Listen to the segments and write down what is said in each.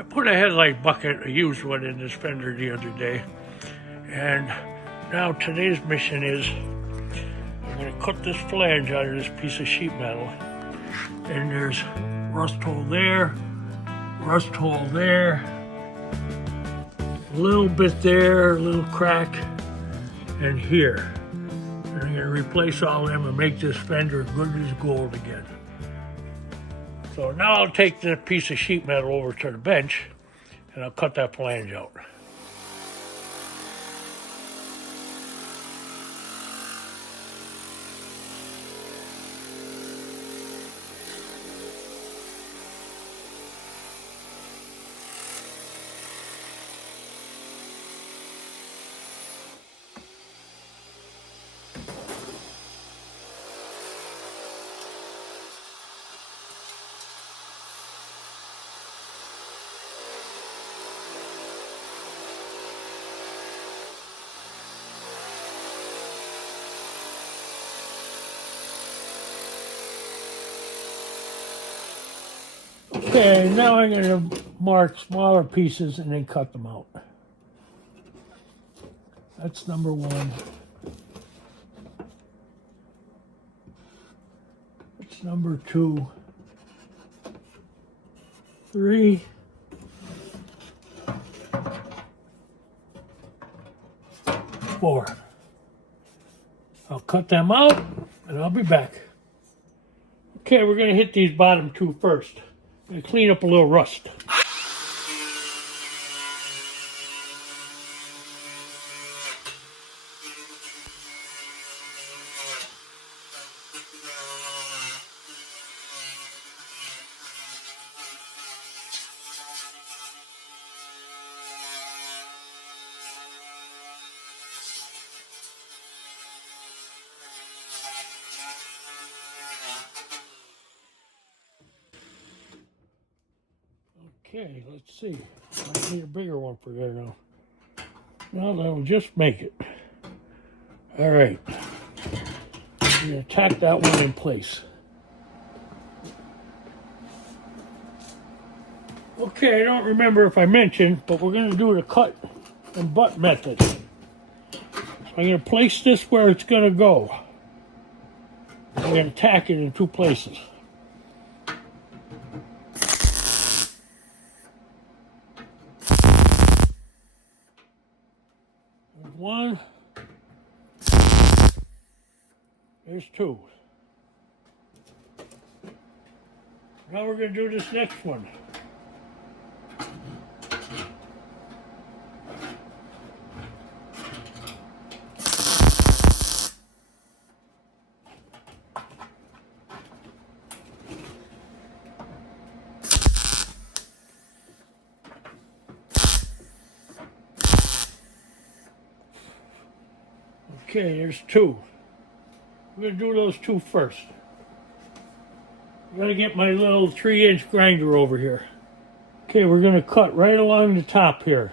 I put a headlight bucket, a used one, in this fender the other day. And now today's mission is I'm going to cut this flange out of this piece of sheet metal. And there's rust hole there, a little bit there, a little crack, and here. And I'm going to replace all of them and make this fender good as gold again. So now I'll take the piece of sheet metal over to the bench and I'll cut that flange out. Okay, now I'm going to mark smaller pieces and then cut them out. That's number one. That's number 2. 3. 4. I'll cut them out and I'll be back. Okay, we're going to hit these bottom 2 first. And clean up a little rust. Okay, let's see. I need a bigger one for there now. Well, that'll just make it. All right. We're going to tack that one in place. Okay, I don't remember if I mentioned, but we're going to do the cut and butt method. So I'm going to place this where it's going to go. I'm going to tack it in 2 places. There's 1. There's 2. Now we're going to do this next one. Okay, there's 2. I'm going to do those 2 first. I'm going to get my little 3-inch grinder over here. Okay, we're going to cut right along the top here.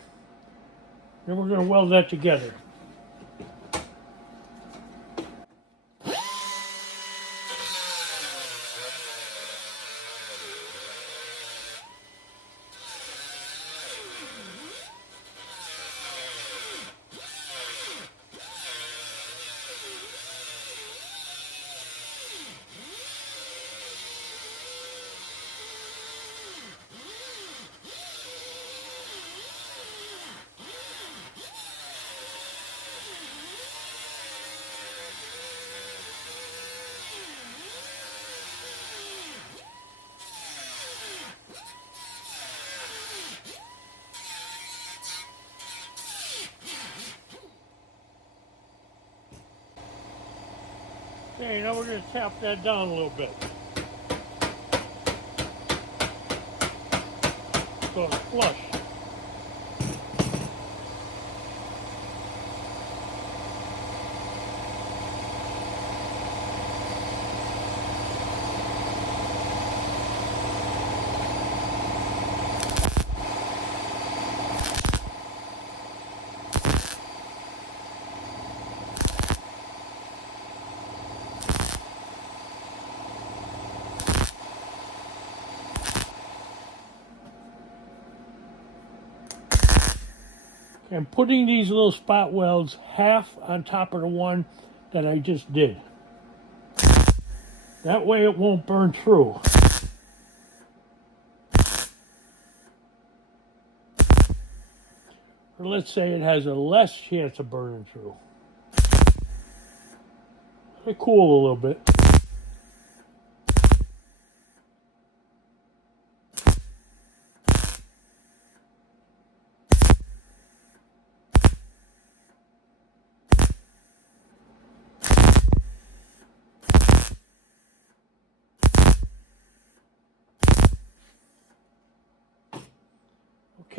Then we're going to weld that together. Okay, now we're going to tap that down a little bit. So it's flush. I'm putting these little spot welds half on top of the one that I just did. That way it won't burn through. Or let's say it has a less chance of burning through. Let it cool a little bit.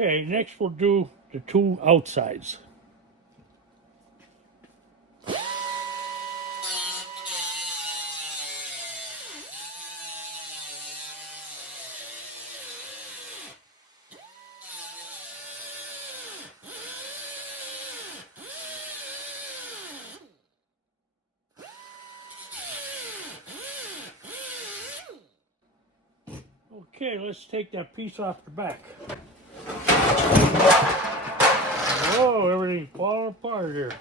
Okay, next we'll do the two outsides. Okay, let's take that piece off the back. Whoa, everything's falling apart here.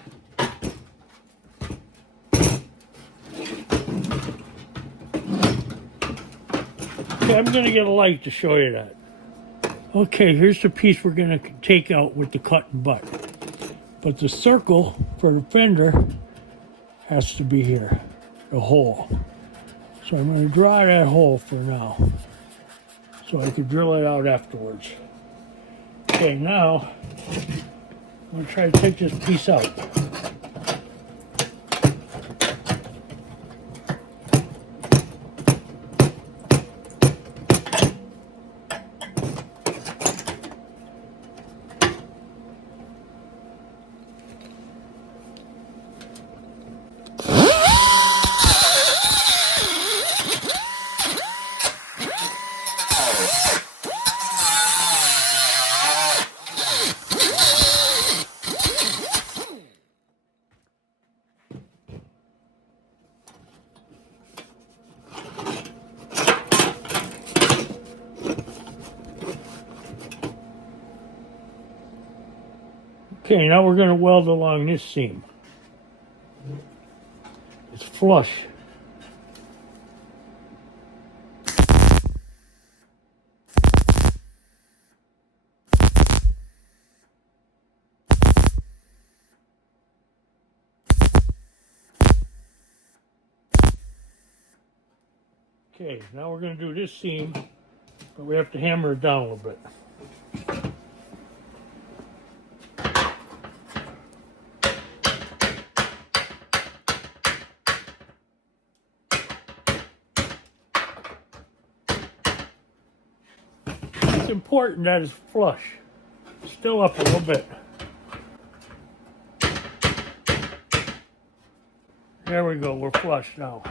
Okay, I'm going to get a light to show you that. Okay, here's the piece we're going to take out with the cut and butt. But the circle for the fender has to be here, the hole. So I'm going to draw that hole for now, so I can drill it out afterwards. Okay, now I'm going to try to take this piece out. Okay, now we're going to weld along this seam. It's flush. Okay, now we're going to do this seam, but we have to hammer it down a little bit. It's important that it's flush. Still up a little bit. There we go, we're flush now.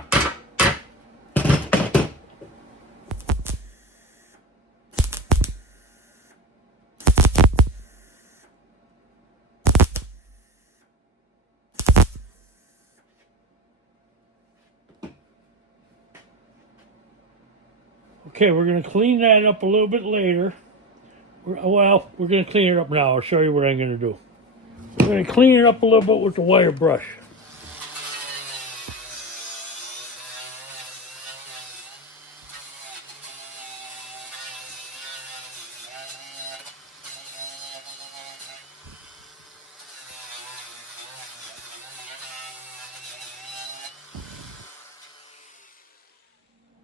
Okay, we're going to clean that up a little bit later. Well, we're going to clean it up now. I'll show you what I'm going to do. We're going to clean it up a little bit with the wire brush.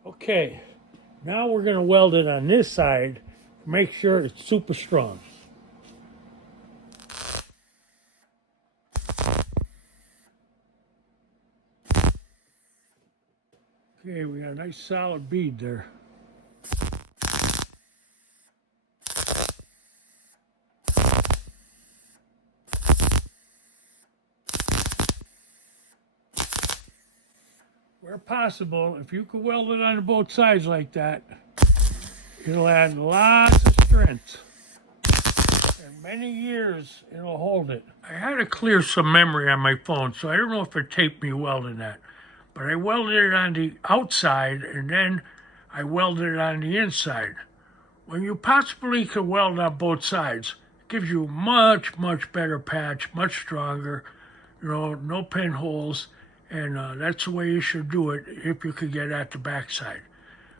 Okay, now we're going to weld it on this side to make sure it's super strong. Okay, we got a nice solid bead there. Where possible, if you could weld it on both sides like that, it'll add lots of strength. And many years it'll hold it. I had to clear some memory on my phone, so I don't know if it taped me welding that. But I welded it on the outside, and then I welded it on the inside. When you possibly could weld on both sides, gives you much, much better patch, much stronger, you know, no pinholes, and that's the way you should do it if you could get at the backside.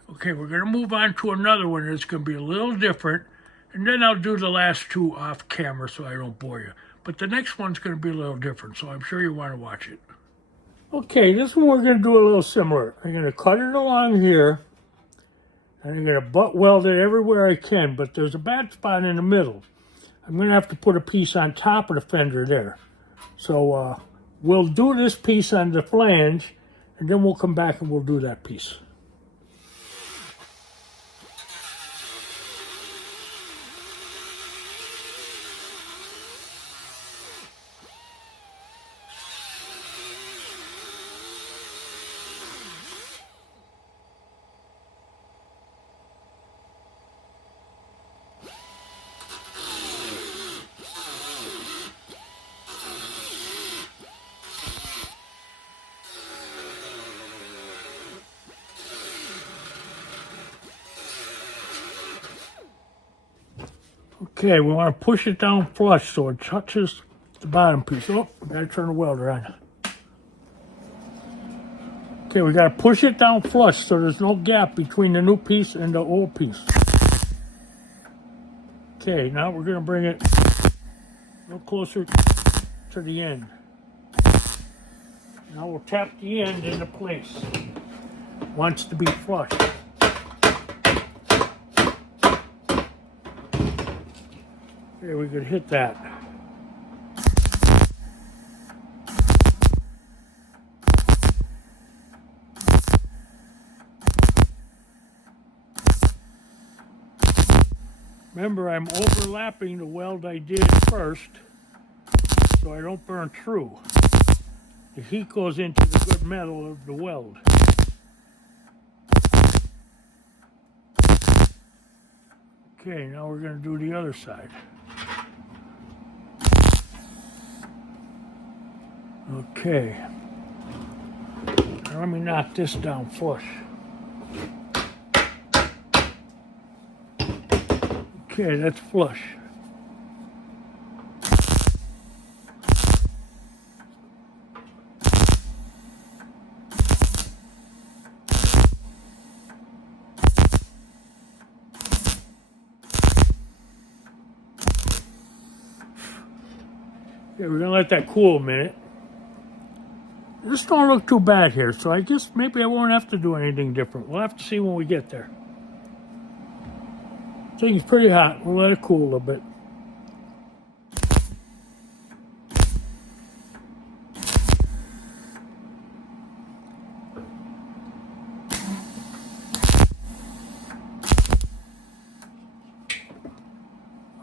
Okay, we're gonna move on to another one that's gonna be a little different, and then I'll do the last two off camera so I don't bore you. But the next one's gonna be a little different, so I'm sure you wanna watch it. Okay, this one we're gonna do a little similar. I'm gonna cut it along here, and I'm gonna butt weld it everywhere I can, but there's a bad spot in the middle. I'm gonna have to put a piece on top of the fender there. So we'll do this piece on the flange, and then we'll come back and we'll do that piece. Okay, we want to push it down flush so it touches the bottom piece. Oh, we got to turn the welder on. Okay, we got to push it down flush so there's no gap between the new piece and the old piece. Okay, now we're going to bring it a little closer to the end. Now we'll tap the end into place. Wants to be flush. Okay, we could hit that. Remember, I'm overlapping the weld I did first so I don't burn through. The heat goes into the good metal of the weld. Okay, now we're going to do the other side. Okay. Now let me knock this down flush. Okay, that's flush. Okay, we're gonna let that cool a minute. This don't look too bad here, so I guess maybe I won't have to do anything different. We'll have to see when we get there. Thing's pretty hot. We'll let it cool a little bit.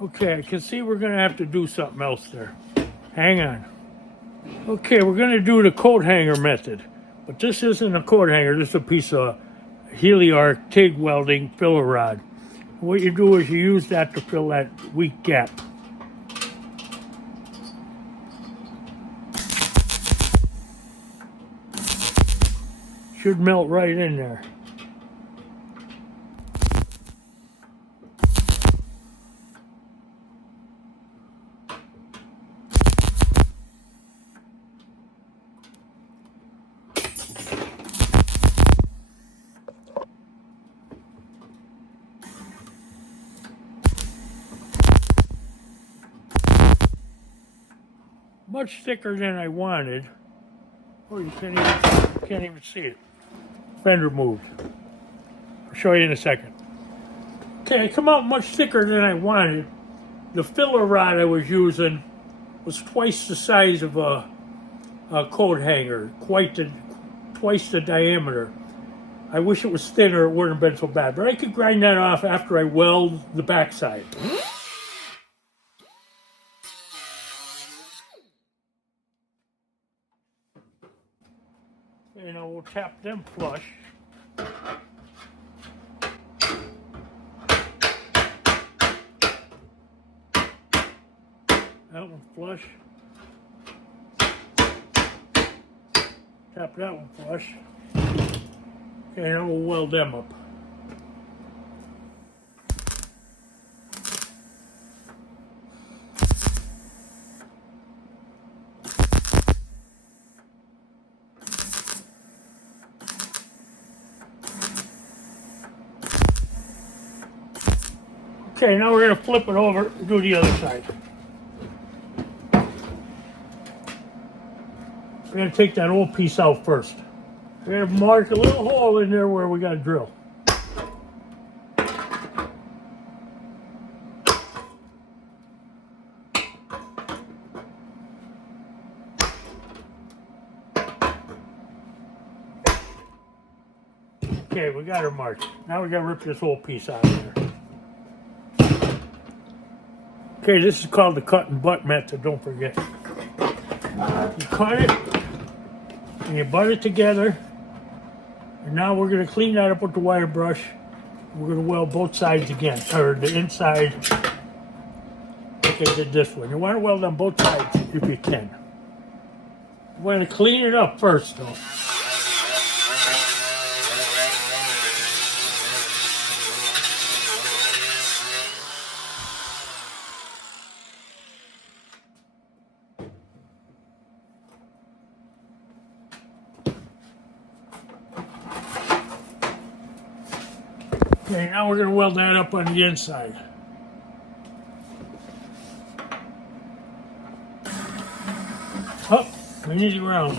Okay, I can see we're gonna have to do something else there. Hang on. Okay, we're gonna do the coat hanger method, but this isn't a coat hanger. This is a piece of Heliarc TIG welding filler rod. What you do is you use that to fill that weak gap. Should melt right in there. Much thicker than I wanted. Oh, you can't even see it. Fender moved. I'll show you in a second. Okay, it come out much thicker than I wanted. The filler rod I was using was twice the size of a coat hanger, twice the diameter. I wish it was thinner, it wouldn't have been so bad. But I could grind that off after I weld the backside. You know, we'll tap them flush. That one flush. Tap that one flush. Okay, now we'll weld them up. Okay, now we're going to flip it over and do the other side. We're going to take that old piece out first. We're going to mark a little hole in there where we got to drill. Okay, we got her marked. Now we got to rip this whole piece out of there. Okay, this is called the cut and butt method, don't forget. You cut it, and you butt it together. And now we're going to clean that up with the wire brush. We're going to weld both sides again, or the inside, like I did this one. You want to weld on both sides if you can. You want to clean it up first, though. Okay, now we're going to weld that up on the inside. Oh, we need it round.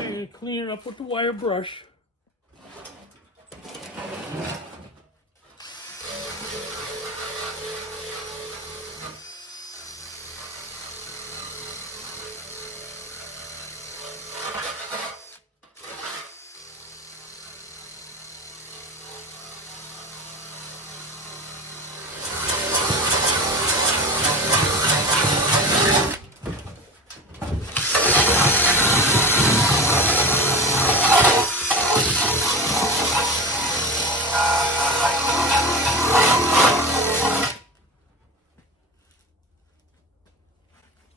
Okay, clean it up with the wire brush.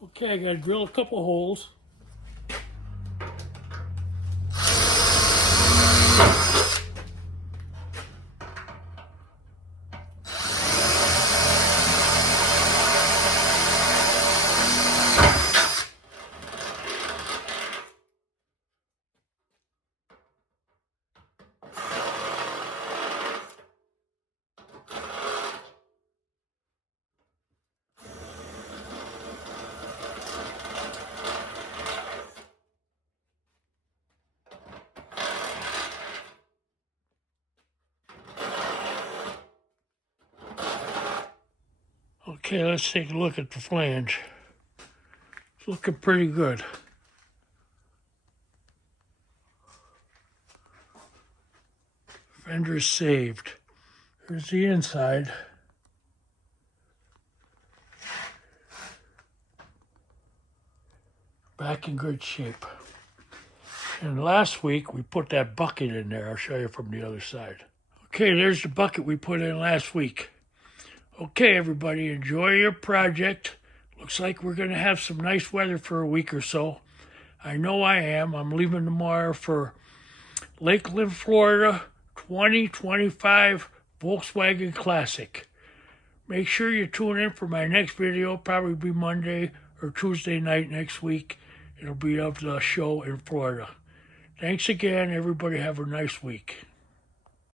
Okay, I gotta drill a couple holes. Okay, let's take a look at the flange. It's looking pretty good. Fender is saved. Here's the inside. Back in good shape. And last week we put that bucket in there. I'll show you from the other side. Okay, there's the bucket we put in last week. Okay, everybody, enjoy your project. Looks like we're going to have some nice weather for a week or so. I know I am. I'm leaving tomorrow for Lakeland, Florida, 2025 Volkswagen Classic. Make sure you tune in for my next video. Probably be Monday or Tuesday night next week. It'll be of the show in Florida. Thanks again. Everybody have a nice week.